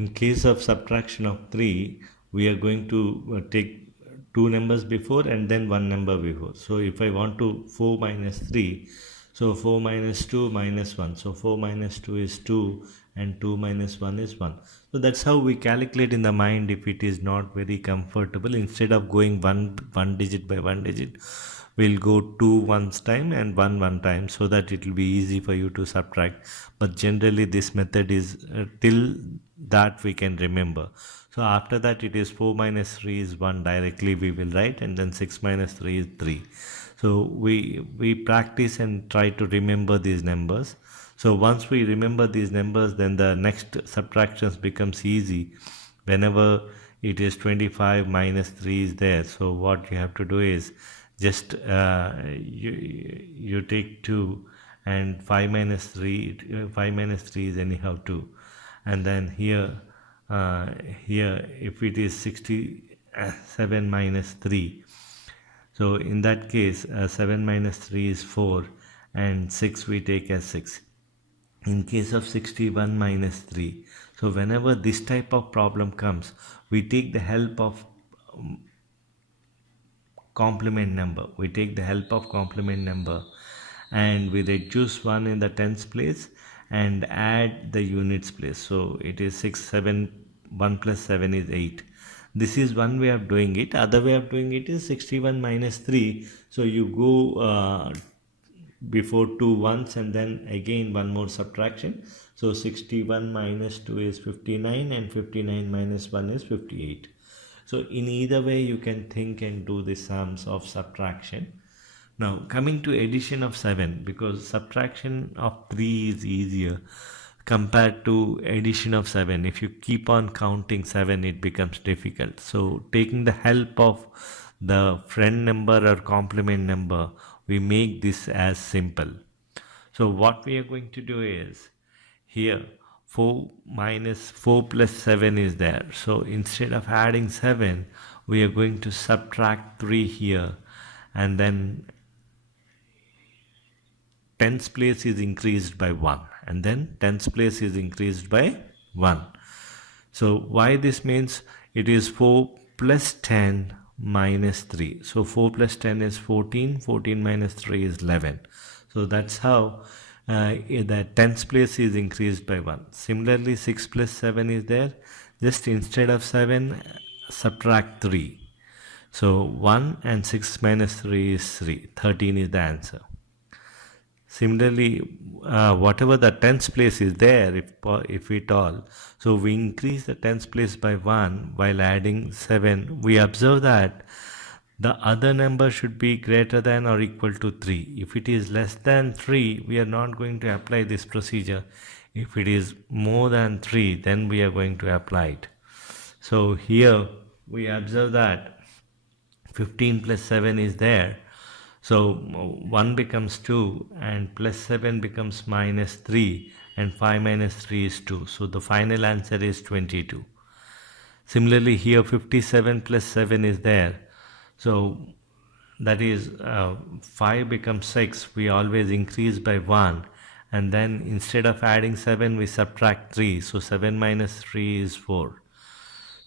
in case of subtraction of 3, we are going to take two numbers before and then one number before. So if I want to 4 minus 3, so 4 minus 2 minus 1. So 4 minus 2 is 2 and 2 minus 1 is 1. So that's how we calculate in the mind if it is not very comfortable. Instead of going one digit by one digit, we'll go 2 once time and 1 time, so that it will be easy for you to subtract. But generally this method is till that we can remember. So after that it is 4 minus 3 is 1 directly we will write, and then 6 minus 3 is 3. So we practice and try to remember these numbers. So once we remember these numbers, then the next subtractions becomes easy. Whenever it is 25 minus 3 is there, so what you have to do is just you take 2 and 5 minus 3 is anyhow 2, and then here if it is 67 minus 3, so in that case 7 minus 3 is 4 and 6 we take as 6. In case of 61 minus 3, so whenever this type of problem comes, we take the help of complement number. We take the help of complement number and we reduce 1 in the tens place and add the units place. So it is 6, 7, 1 plus 7 is 8. This is one way of doing it. Other way of doing it is 61 minus 3. So you go before 2 once and then again one more subtraction. So 61 minus 2 is 59 and 59 minus 1 is 58. So in either way you can think and do the sums of subtraction. Now coming to addition of 7, because subtraction of 3 is easier compared to addition of 7. If you keep on counting 7, it becomes difficult. So taking the help of the friend number or complement number, we make this as simple. So what we are going to do is, here 4 plus 7 is there. So instead of adding 7, we are going to subtract 3 here, and then tens place is increased by 1, and then tens place is increased by 1. So why this means it is 4 plus 10 minus 3. So 4 plus 10 is 14, 14 minus 3 is 11. So that's how the tens place is increased by 1. Similarly 6 plus 7 is there. Just instead of 7, subtract 3. So 1 and 6 minus 3 is 3. 13 is the answer. Similarly, whatever the tens place is there, if at all, so we increase the tens place by 1 while adding 7. We observe that the other number should be greater than or equal to 3. If it is less than 3, we are not going to apply this procedure. If it is more than 3, then we are going to apply it. So here we observe that 15 plus 7 is there. So 1 becomes 2 and plus 7 becomes minus 3 and 5 minus 3 is 2. So the final answer is 22. Similarly here 57 plus 7 is there. So that is 5 becomes 6. We always increase by 1, and then instead of adding 7 we subtract 3. So 7 minus 3 is 4.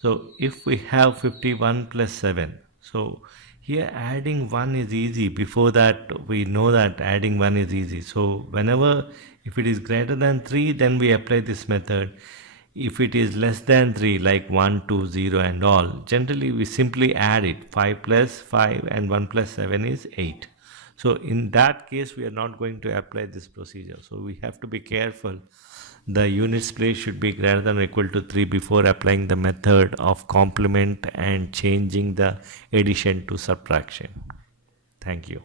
So if we have 51 plus 7, so here adding 1 is easy. Before that we know that adding 1 is easy. So whenever if it is greater than 3, then we apply this method. If it is less than 3, like 1, 2, 0 and all, generally we simply add it. 5 plus 5 and 1 plus 7 is 8. So in that case we are not going to apply this procedure. So we have to be careful. The units place should be greater than or equal to 3 before applying the method of complement and changing the addition to subtraction. Thank you.